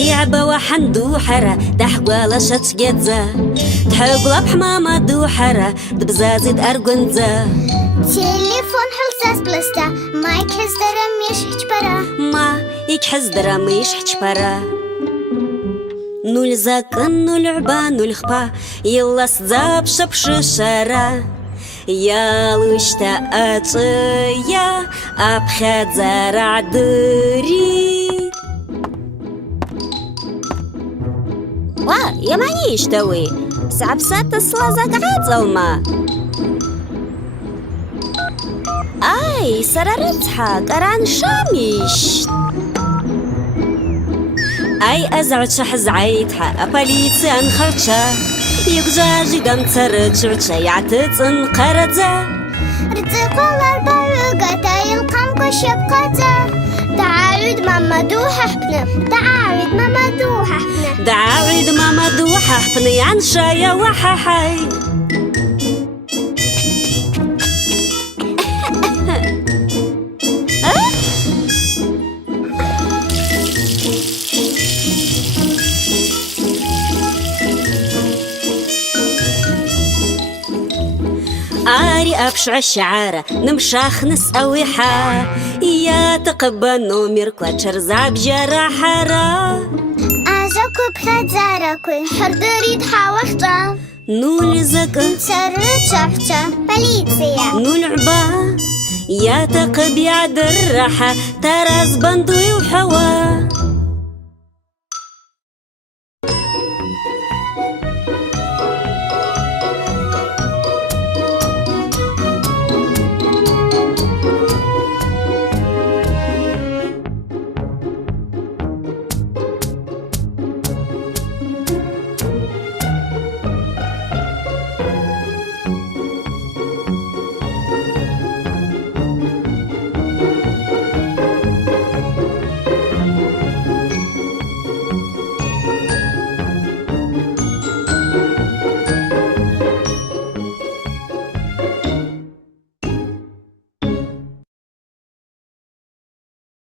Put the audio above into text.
زيعبة وحندو حرة تحقوالة شتجدزة تحقولا بحمامة دو حرة دبزازد أرقنزة تليفون حلساس بلستا ما يكحزدرم يشحج برا ما يكحزدرم يشحج برا نول زاكن نول عبا نول خبا يلا سزاب شبش شارا يا لوشتا أطيا أبخاد زرع دري يا ماني يشتوي سعبسات الصلازة قاعد ظلمة أي سررتها قران شاميش أي أزعت شحز عيتها أباليتي أنخرتها يقجاجي قم تسرتشرتها يعتت انقرتها رتقل البرقة يلقم كشبقة تعارض ماما دوحة حبنا تعارض ماما دوحة حبنا دعاويد ماما دوحة حفني عن شايا وححي آري أبشع الشعارة نمشاخ نسأويحة يا تقبل نومير كواتشر زعب جراحة أزاكو بخد زاركو حردريد حاوختا نول زكا سرتشحتا بليتسيا نول عبا يا تقبي عد الراحة تراز بندوي وحوا